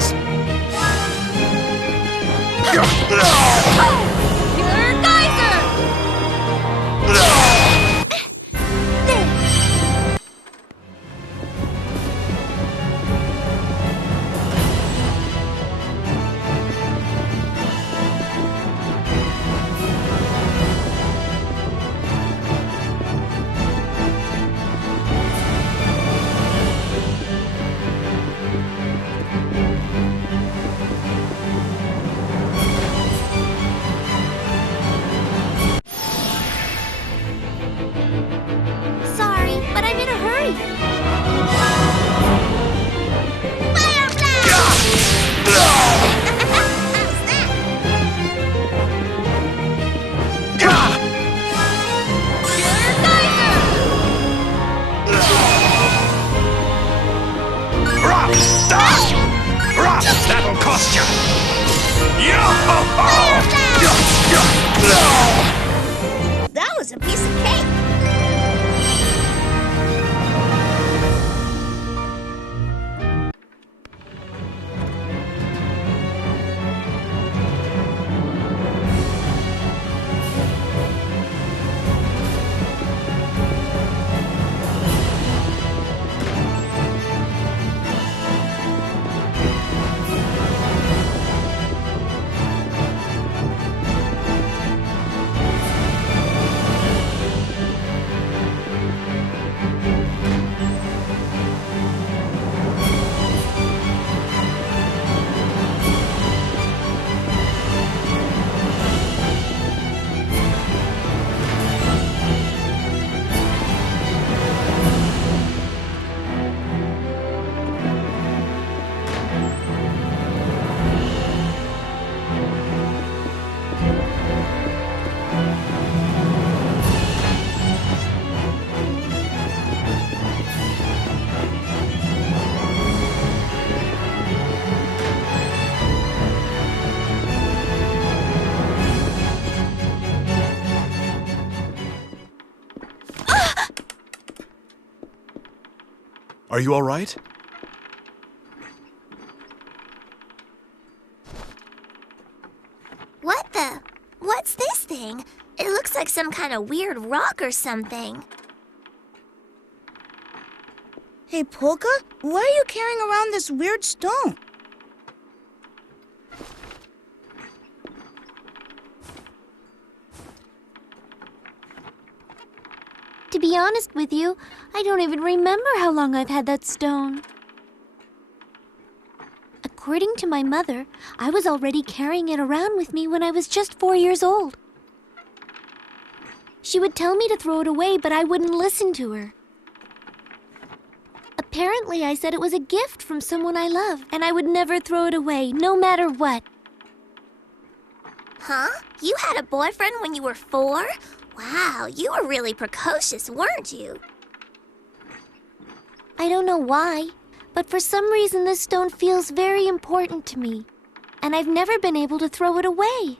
things. Pure geyser! Sorry, but I'm in a hurry. Fire blast! That'll cost you! That was a piece of cake. Are you all right? What the? What's this thing? It looks like some kind of weird rock or something. Hey, Polka, why are you carrying around this weird stone? To be honest with you, I don't even remember how long I've had that stone. According to my mother, I was already carrying it around with me when I was just 4 years old. She would tell me to throw it away, but I wouldn't listen to her. Apparently, I said it was a gift from someone I love, and I would never throw it away, no matter what. Huh? You had a boyfriend when you were 4? Wow, you were really precocious, weren't you? I don't know why, but for some reason this stone feels very important to me, and I've never been able to throw it away.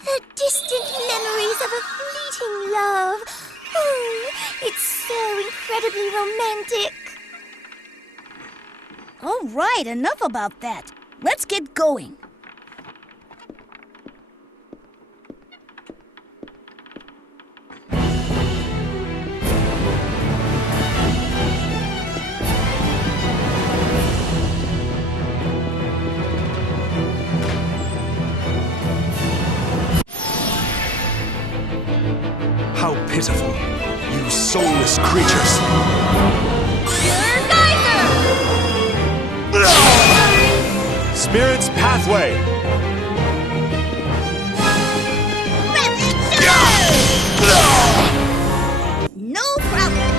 The distant memories of a fleeting love. Oh, it's so incredibly romantic. All right, enough about that. Let's get going. How pitiful, you soulless creatures! Pure geyser! Spirit's Pathway! No problem.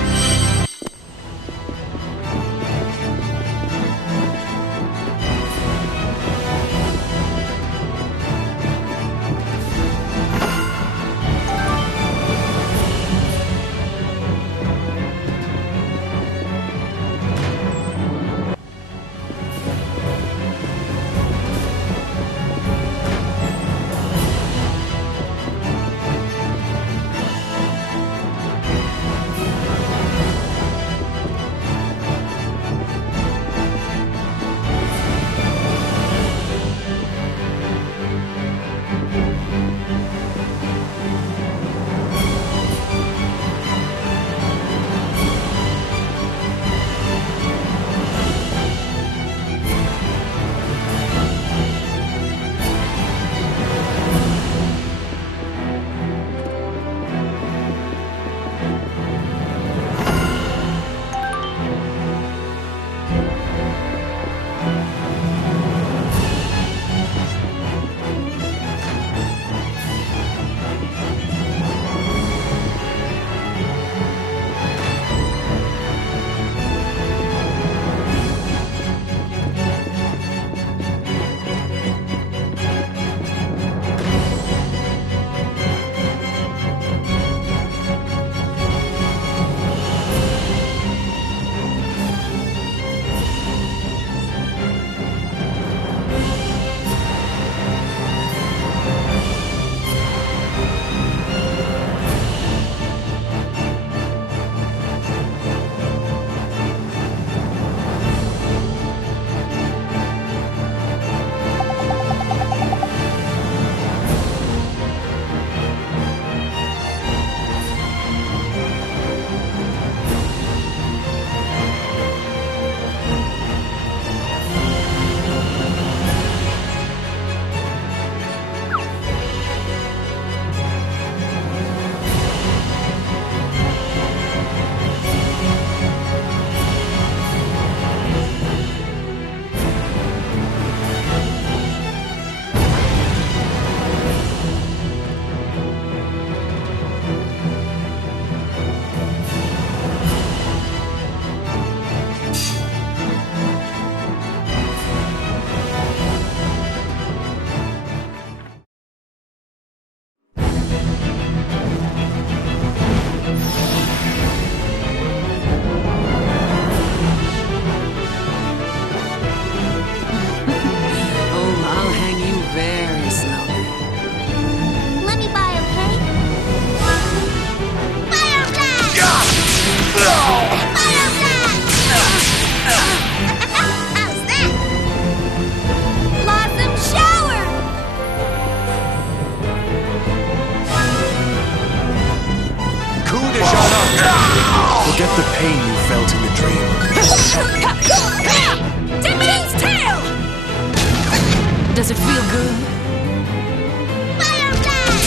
Fire blast!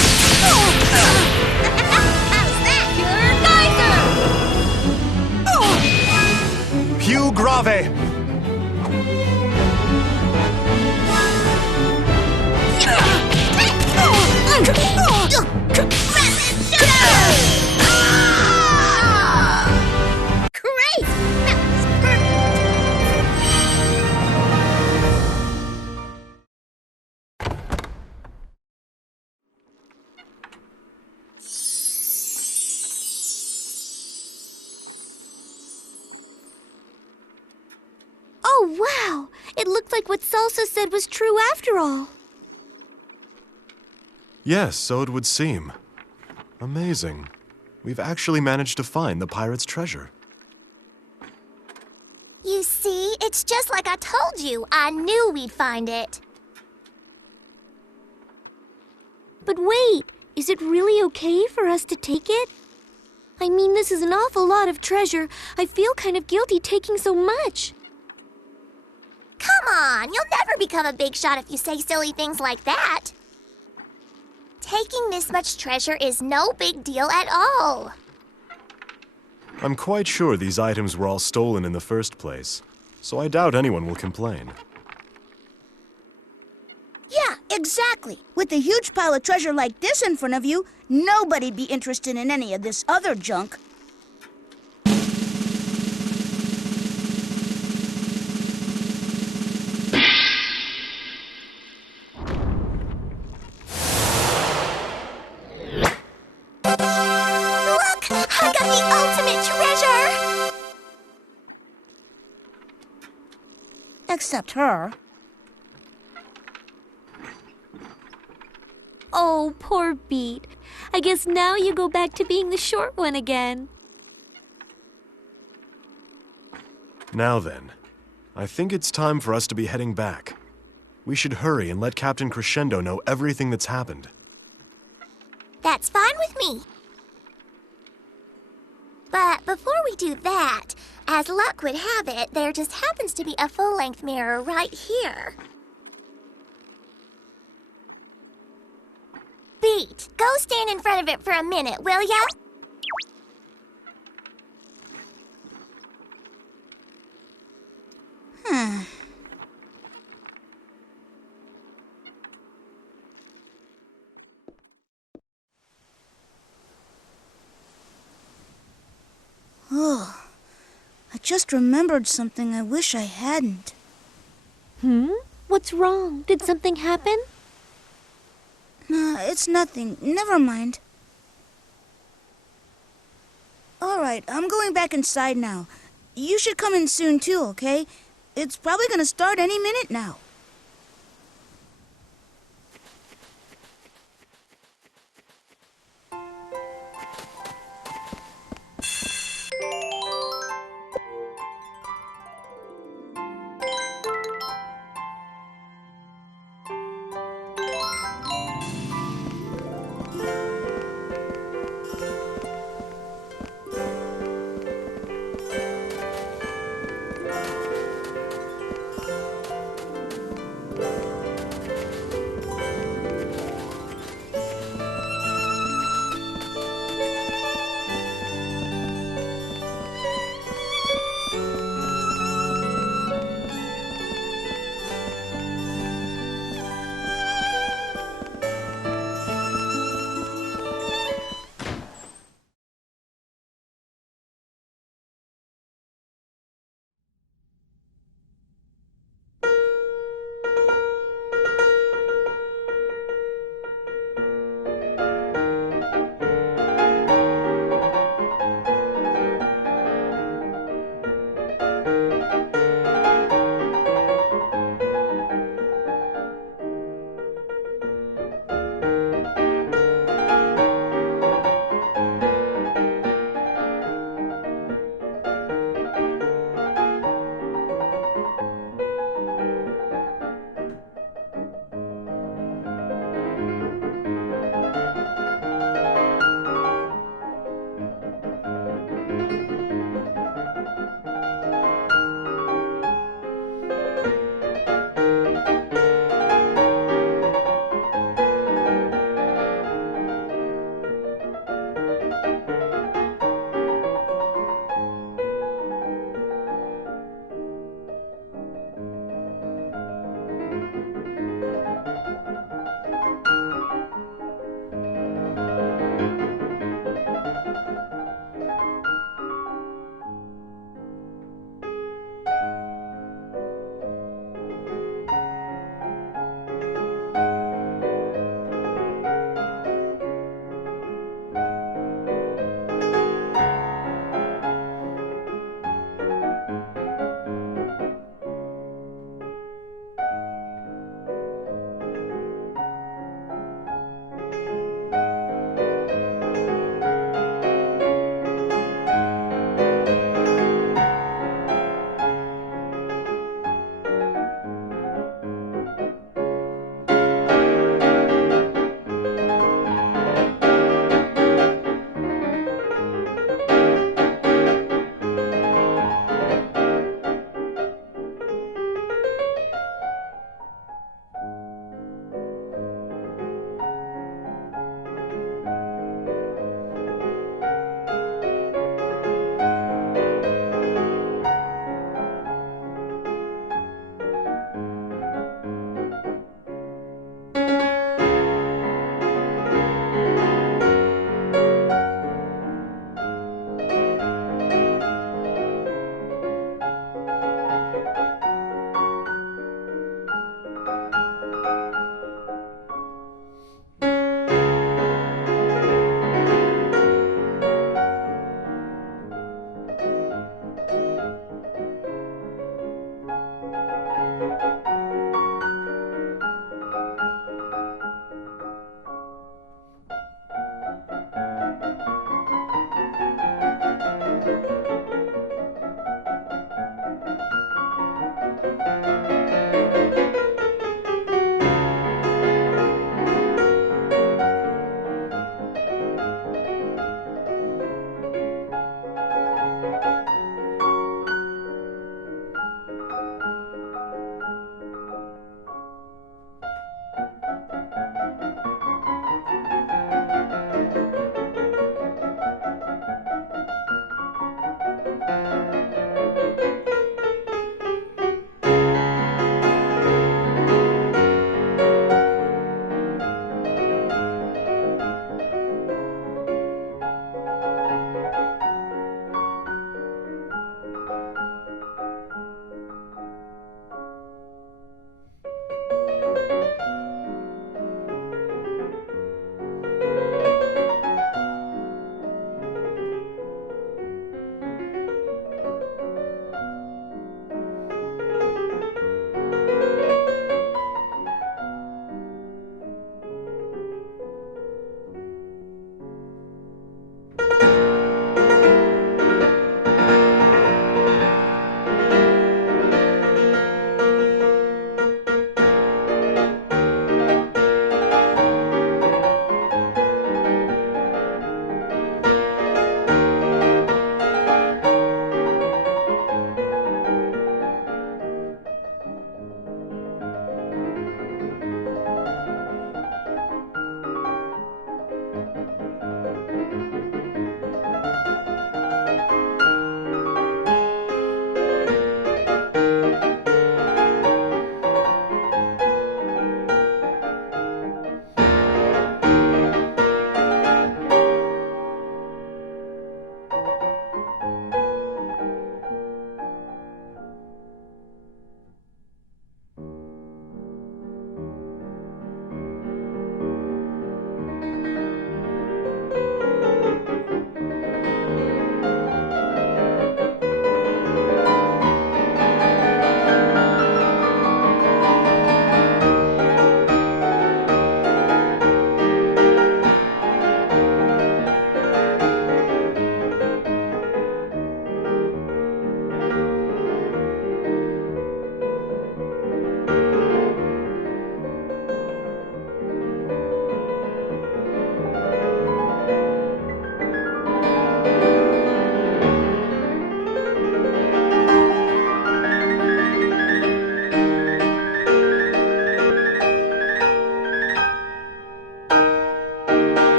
How's that? Killer geyser! Pew Grave! Massive shooter! Great! That was Oh, wow! It looked like what Salsa said was true after all. Yes, so it would seem. Amazing. We've actually managed to find the pirate's treasure. You see, it's just like I told you. I knew we'd find it. But wait, is it really okay for us to take it? I mean, this is an awful lot of treasure. I feel kind of guilty taking so much. Come on, you'll never become a big shot if you say silly things like that. Taking this much treasure is no big deal at all. I'm quite sure these items were all stolen in the first place, so I doubt anyone will complain. Yeah, exactly. With a huge pile of treasure like this in front of you, nobody'd be interested in any of this other junk. Look! I got the ultimate treasure! Except her. Oh, poor Beat. I guess now you go back to being the short one again. Now then, I think it's time for us to be heading back. We should hurry and let Captain Crescendo know everything that's happened. That's fine with me. But before we do that, as luck would have it, there just happens to be a full-length mirror right here. Beat, go stand in front of it for a minute, will ya? Oh, I just remembered something I wish I hadn't. What's wrong? Did something happen? Nah, it's nothing. Never mind. All right, I'm going back inside now. You should come in soon too, okay? It's probably gonna start any minute now.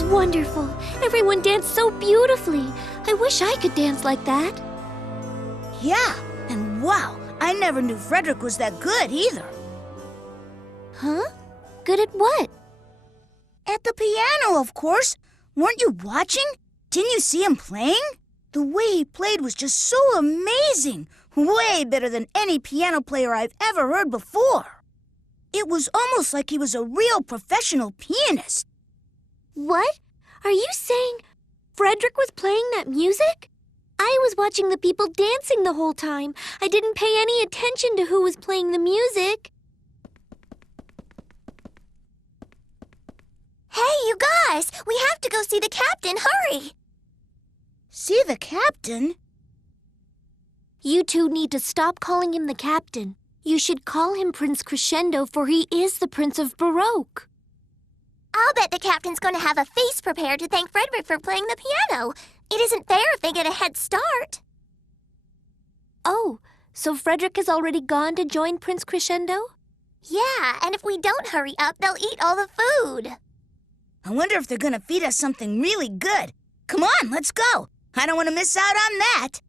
was wonderful. Everyone danced so beautifully. I wish I could dance like that. Yeah, and wow, I never knew Frederick was that good either. Huh? Good at what? At the piano, of course. Weren't you watching? Didn't you see him playing? The way he played was just so amazing. Way better than any piano player I've ever heard before. It was almost like he was a real professional pianist. What? Are you saying Frederick was playing that music? I was watching the people dancing the whole time. I didn't pay any attention to who was playing the music. Hey, you guys! We have to go see the captain. Hurry! See the captain? You two need to stop calling him the captain. You should call him Prince Crescendo, for he is the Prince of Baroque. I'll bet the captain's going to have a feast prepared to thank Frederick for playing the piano. It isn't fair if they get a head start. Oh, so Frederick has already gone to join Prince Crescendo? Yeah, and if we don't hurry up, they'll eat all the food. I wonder if they're gonna feed us something really good. Come on, let's go. I don't want to miss out on that.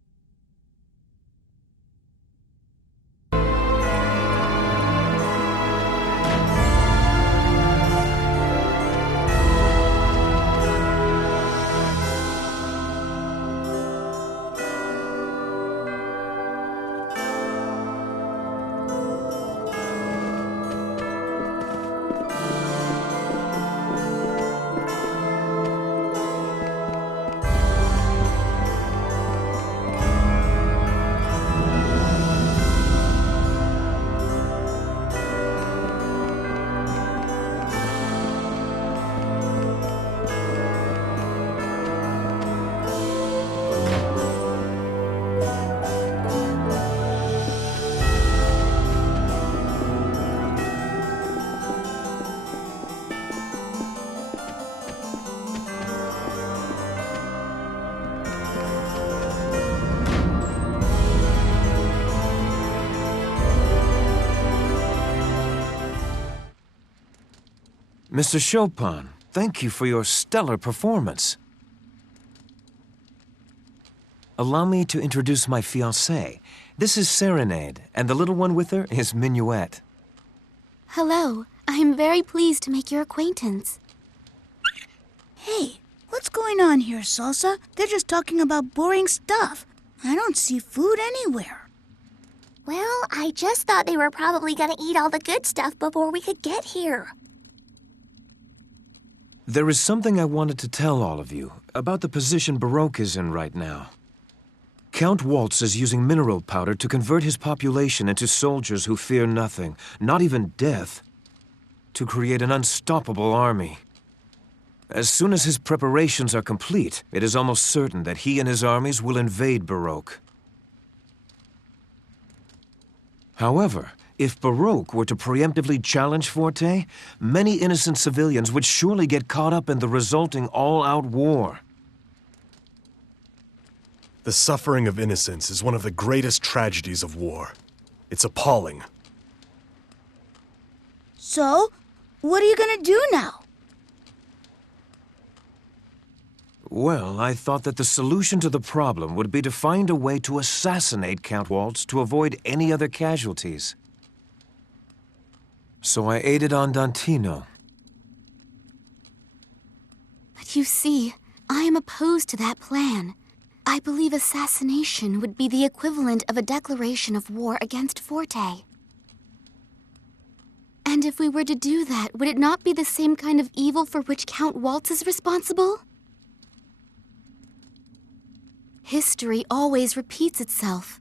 Mr. Chopin, thank you for your stellar performance. Allow me to introduce my fiancée. This is Serenade, and the little one with her is Minuet. Hello. I am very pleased to make your acquaintance. Hey, what's going on here, Salsa? They're just talking about boring stuff. I don't see food anywhere. Well, I just thought they were probably going to eat all the good stuff before we could get here. There is something I wanted to tell all of you about the position Baroque is in right now. Count Waltz is using mineral powder to convert his population into soldiers who fear nothing, not even death, to create an unstoppable army. As soon as his preparations are complete, it is almost certain that he and his armies will invade Baroque. However, if Baroque were to preemptively challenge Forte, many innocent civilians would surely get caught up in the resulting all-out war. The suffering of innocents is one of the greatest tragedies of war. It's appalling. So, what are you gonna do now? Well, I thought that the solution to the problem would be to find a way to assassinate Count Waltz to avoid any other casualties. So I aided on Dantino. But you see, I am opposed to that plan. I believe assassination would be the equivalent of a declaration of war against Forte. And if we were to do that, would it not be the same kind of evil for which Count Waltz is responsible? History always repeats itself.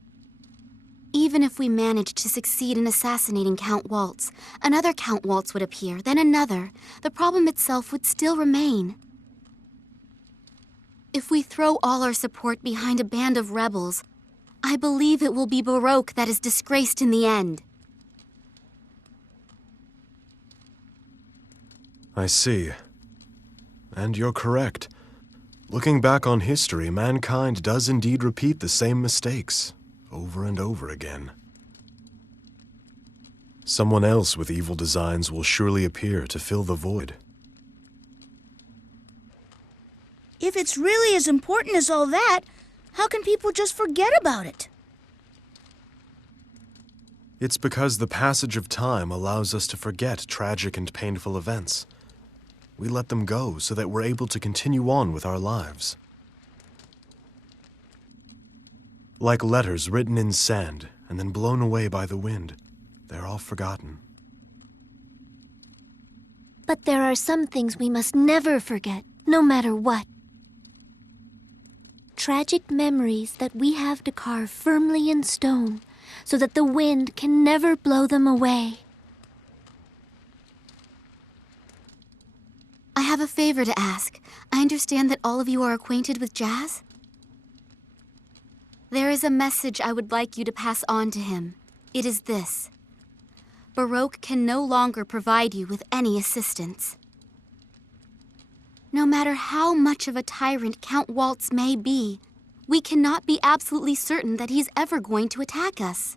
Even if we managed to succeed in assassinating Count Waltz, another Count Waltz would appear, then another. The problem itself would still remain. If we throw all our support behind a band of rebels, I believe it will be Baroque that is disgraced in the end. I see. And you're correct. Looking back on history, mankind does indeed repeat the same mistakes, over and over again. Someone else with evil designs will surely appear to fill the void. it's really as important as all that, how can people just forget about it? It's because the passage of time allows us to forget tragic and painful events. We let them go so that we're able to continue on with our lives. Like letters written in sand and then blown away by the wind, they're all forgotten. But there are some things we must never forget, no matter what. Tragic memories that we have to carve firmly in stone, so that the wind can never blow them away. I have a favor to ask. I understand that all of you are acquainted with Jazz? There is a message I would like you to pass on to him. It is this. Baroque can no longer provide you with any assistance. No matter how much of a tyrant Count Waltz may be, we cannot be absolutely certain that he's ever going to attack us.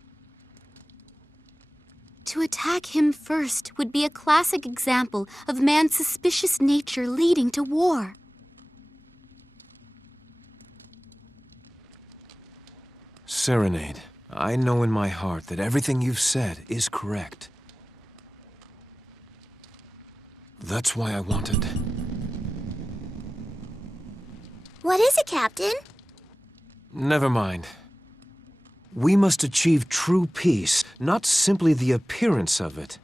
To attack him first would be a classic example of man's suspicious nature leading to war. Serenade, I know in my heart that everything you've said is correct. That's why I wanted... What is it, Captain? Never mind. We must achieve true peace, not simply the appearance of it.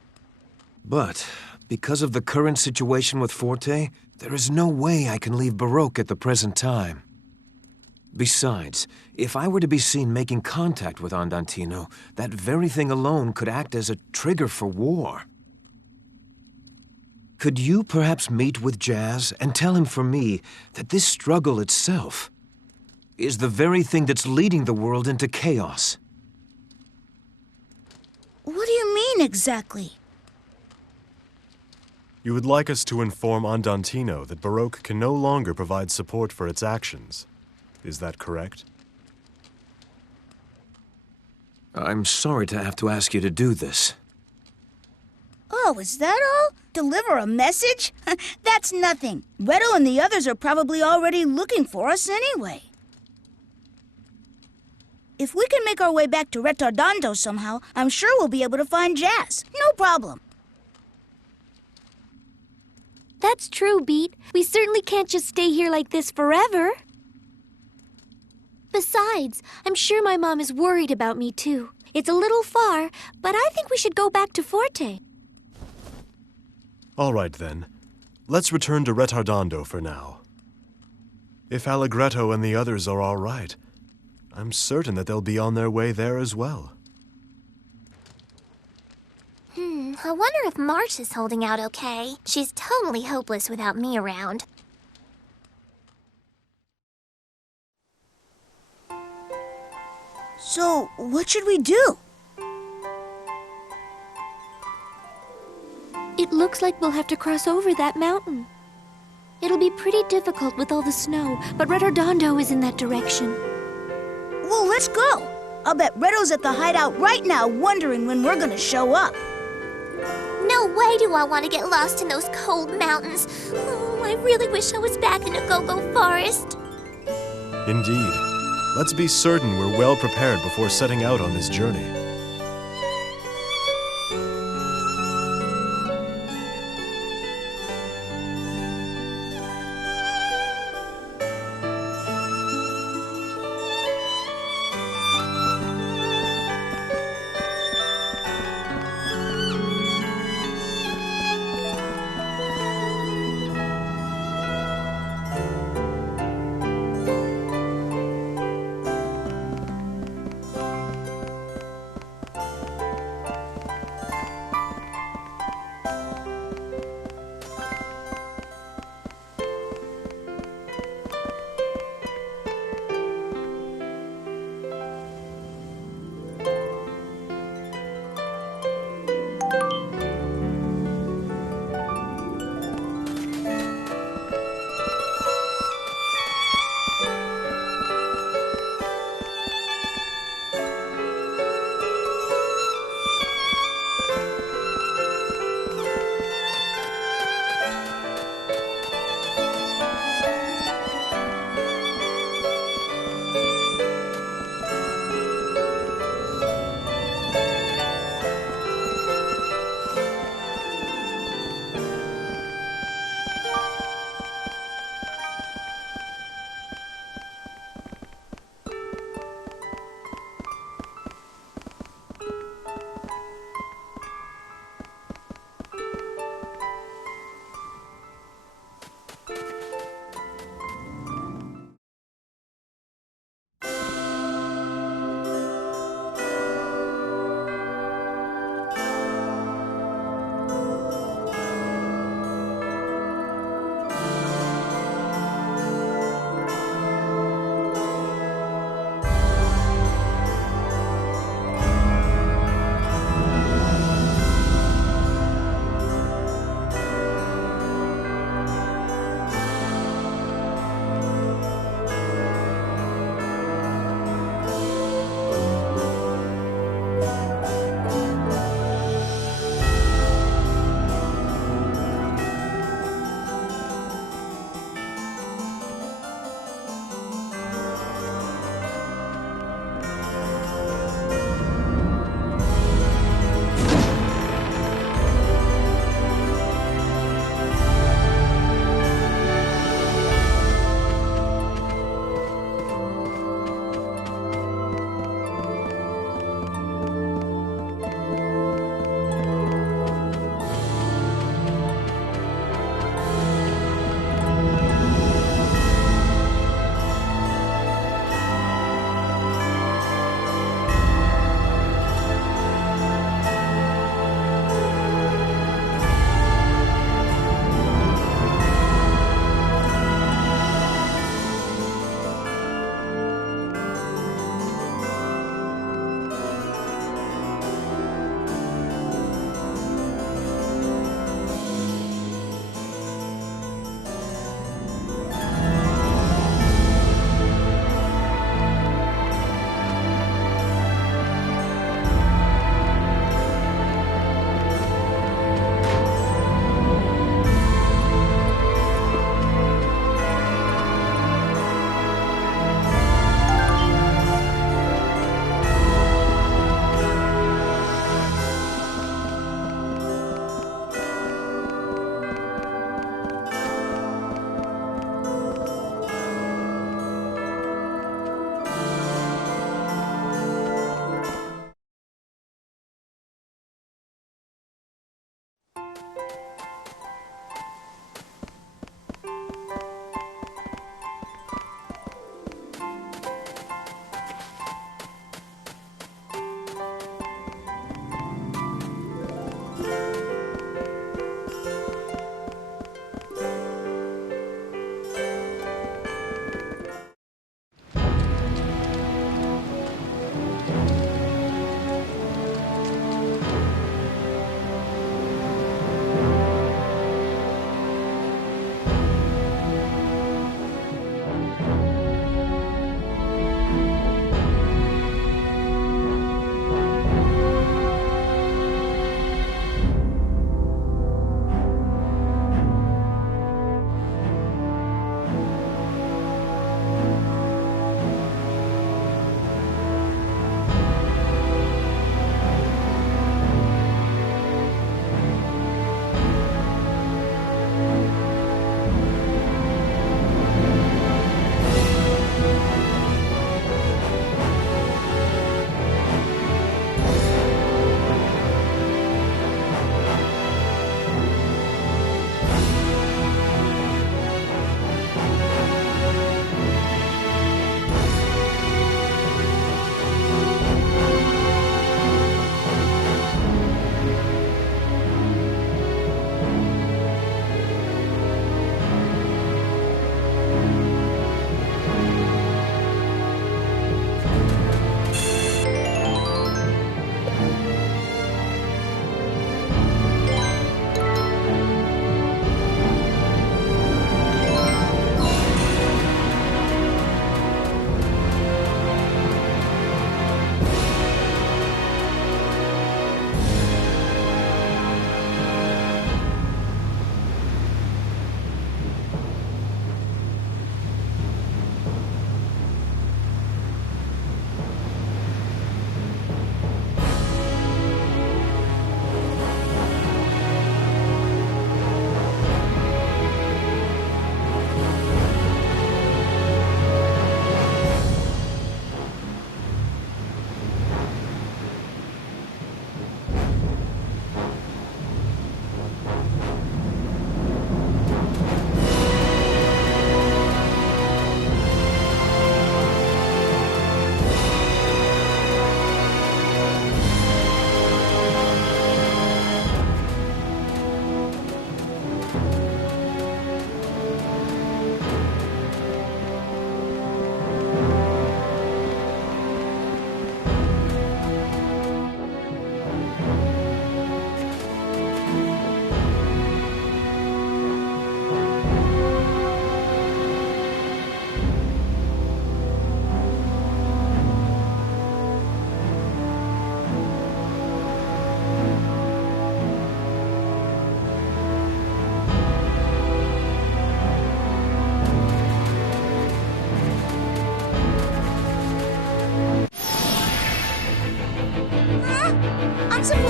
But, because of the current situation with Forte, there is no way I can leave Baroque at the present time. Besides, if I were to be seen making contact with Andantino, that very thing alone could act as a trigger for war. Could you perhaps meet with Jazz and tell him for me that this struggle itself is the very thing that's leading the world into chaos? What do you mean exactly? You would like us to inform Andantino that Baroque can no longer provide support for its actions. Is that correct? I'm sorry to have to ask you to do this. Oh, is that all? Deliver a message? That's nothing. Reto and the others are probably already looking for us anyway. If we can make our way back to Retardando somehow, I'm sure we'll be able to find Jazz. No problem. That's true, Beat. We certainly can't just stay here like this forever. Besides, I'm sure my mom is worried about me too. It's a little far, but I think we should go back to Forte. All right, then. Let's return to Retardando for now. If Allegretto and the others are all right, I'm certain that they'll be on their way there as well. I wonder if March is holding out okay. She's totally hopeless without me around. So, what should we do? It looks like we'll have to cross over that mountain. It'll be pretty difficult with all the snow, but Retardando is in that direction. Well, let's go. I'll bet Reto's at the hideout right now wondering when we're gonna show up. No way do I want to get lost in those cold mountains. Oh, I really wish I was back in a go-go forest. Indeed. Let's be certain we're well prepared before setting out on this journey.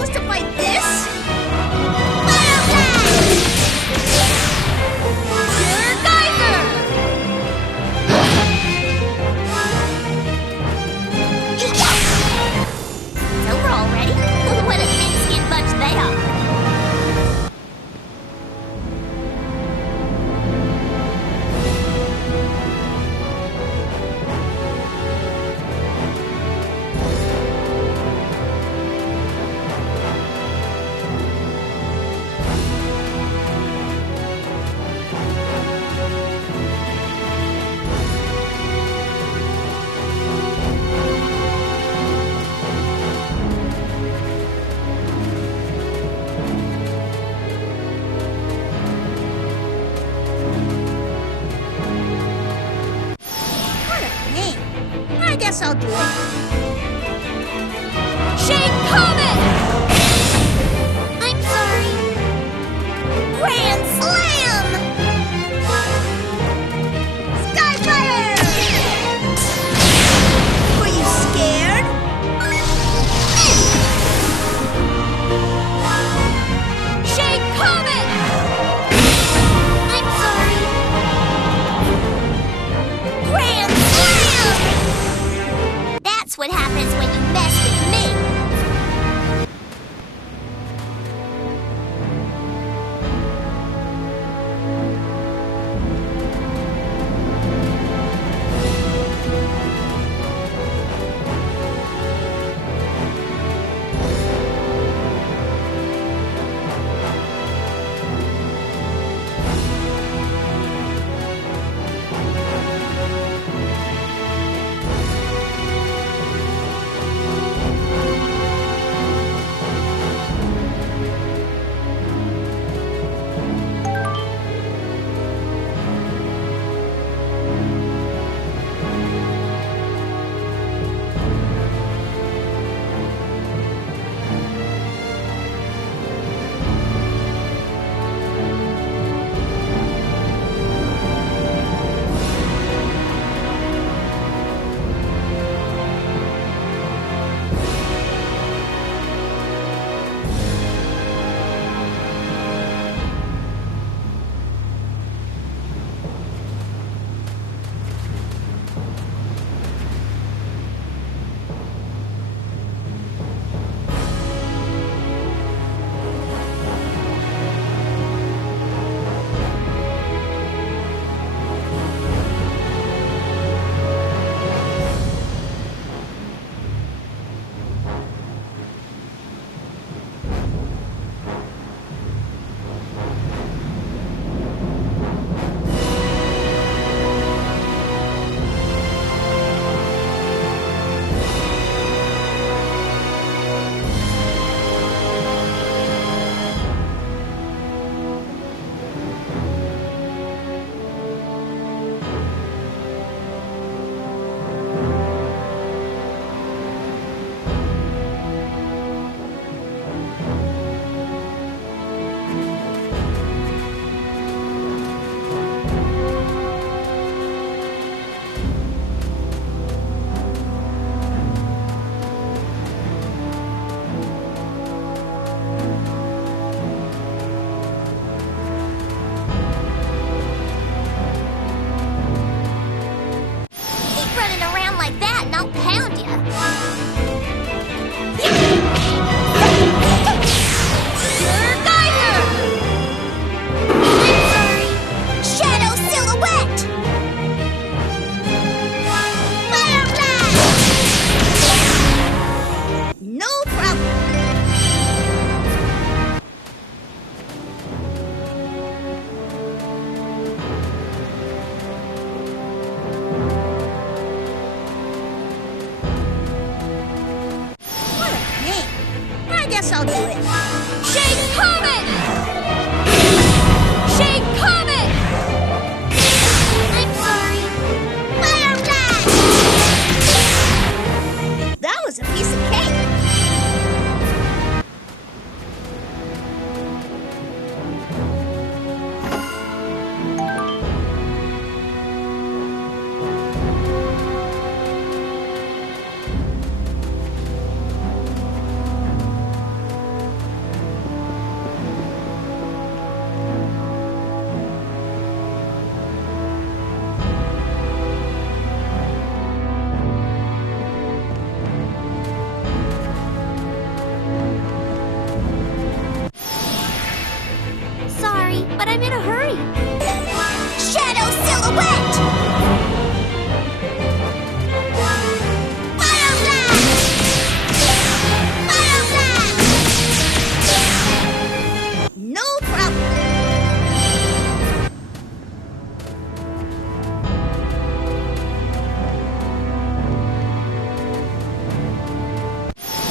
supposed to fight this? Fire blast! Pure geyser! It's over already? What a thin-skinned bunch they are. I guess I'll do it. Shake Comet! I'm sorry. Grand Slam! Skyfire! Were you scared? Shake Comet! I'm sorry. Grand Slam! That's what happens when you mess with me. guess I'll do it. Shake Comet! Shake Comet! I'm sorry. Fire Blast! That was a piece of cake. sorry, but I'm in a hurry. Shadow silhouette! Fire blast! Fire blast! No problem.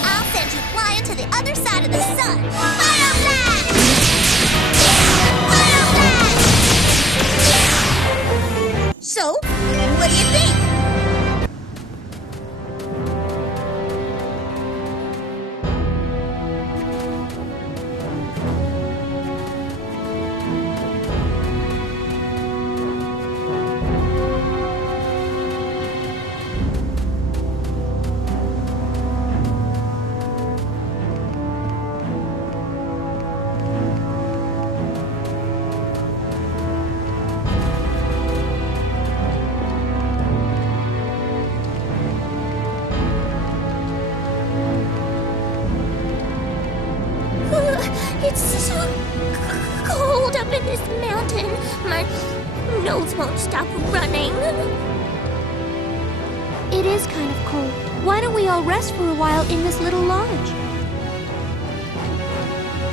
I'll send you flying to the other side of the sun. Fire blast! Fire blast! So, what do you think? It's so cold up in this mountain. My nose won't stop running. It is kind of cold. Why don't we all rest for a while in this little lodge?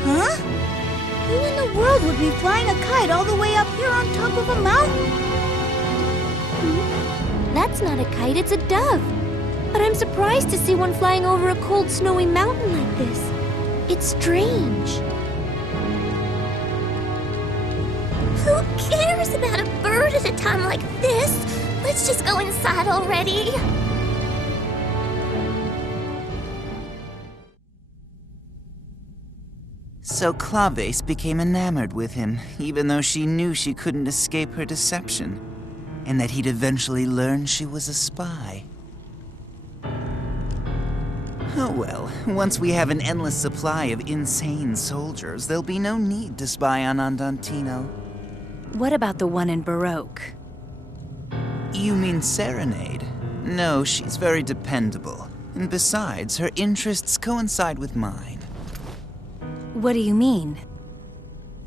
Huh? Who in the world would be flying a kite all the way up here on top of a mountain? That's not a kite, it's a dove. But I'm surprised to see one flying over a cold, snowy mountain like this. It's strange. Who cares about a bird at a time like this? Let's just go inside already. So Clawbase became enamored with him, even though she knew she couldn't escape her deception, and that he'd eventually learn she was a spy. Oh well, once we have an endless supply of insane soldiers, there'll be no need to spy on Andantino. What about the one in Baroque? You mean Serenade? No, she's very dependable. And besides, her interests coincide with mine. What do you mean?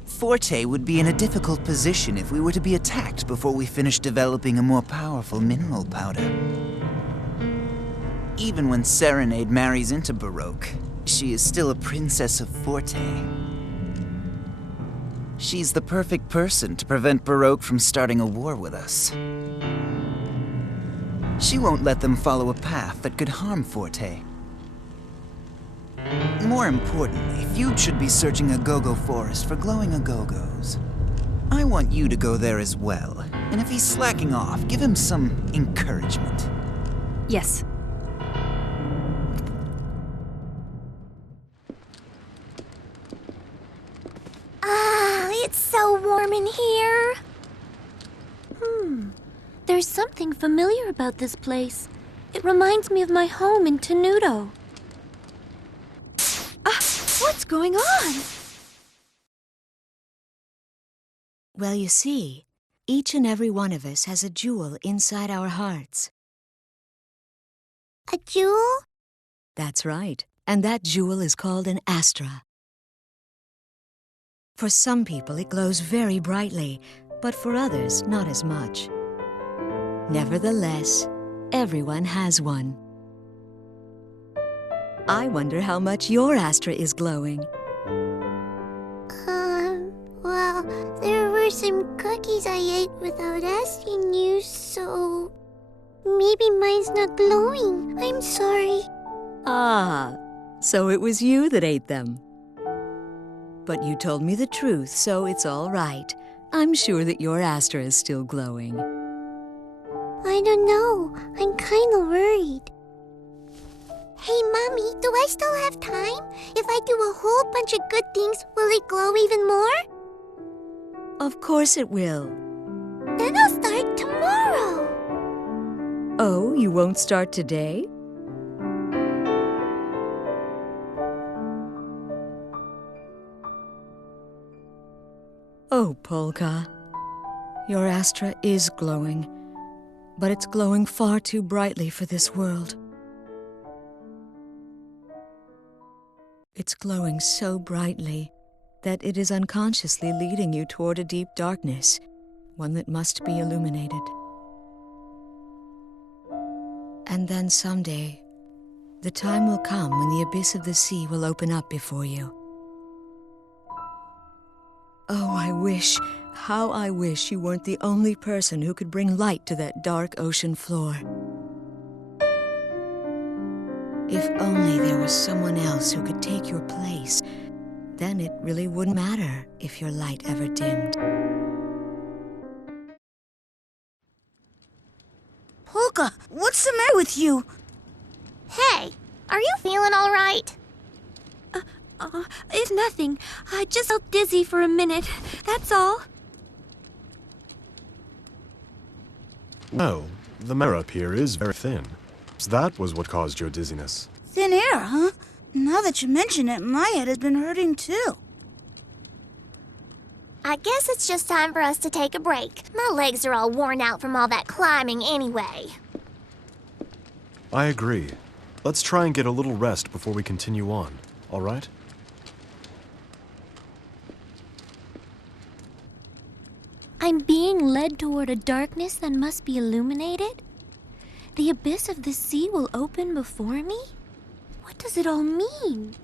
Forte would be in a difficult position if we were to be attacked before we finish developing a more powerful mineral powder. Even when Serenade marries into Baroque, she is still a princess of Forte. She's the perfect person to prevent Baroque from starting a war with us. She won't let them follow a path that could harm Forte. More importantly, Feud should be searching Agogo Forest for glowing Agogos. I want you to go there as well, and if he's slacking off, give him some encouragement. Yes. It's so warm in here. There's something familiar about this place. It reminds me of my home in Tenuto. What's going on? Well, you see, each and every one of us has a jewel inside our hearts. A jewel? That's right. And that jewel is called an astra. For some people, it glows very brightly, but for others, not as much. Nevertheless, everyone has one. I wonder how much your astra is glowing. Well, there were some cookies I ate without asking you, so maybe mine's not glowing. I'm sorry. Ah, so it was you that ate them. But you told me the truth, so it's all right. I'm sure that your astra is still glowing. I don't know. I'm kind of worried. Hey, Mommy, do I still have time? If I do a whole bunch of good things, will it glow even more? Of course it will. Then I'll start tomorrow. Oh, you won't start today? Oh, Polka. Your astra is glowing, but it's glowing far too brightly for this world. It's glowing so brightly that it is unconsciously leading you toward a deep darkness, one that must be illuminated. And then someday, the time will come when the abyss of the sea will open up before you. Oh, how I wish you weren't the only person who could bring light to that dark ocean floor. If only there was someone else who could take your place, then it really wouldn't matter if your light ever dimmed. Polka, what's the matter with you? Hey, are you feeling all right? It's nothing. I just felt dizzy for a minute. That's all. No, the mirror up here is very thin. So that was what caused your dizziness. Thin air, huh? Now that you mention it, my head has been hurting too. I guess it's just time for us to take a break. My legs are all worn out from all that climbing anyway. I agree. Let's try and get a little rest before we continue on, all right? I'm being led toward a darkness that must be illuminated? The abyss of the sea will open before me? What does it all mean?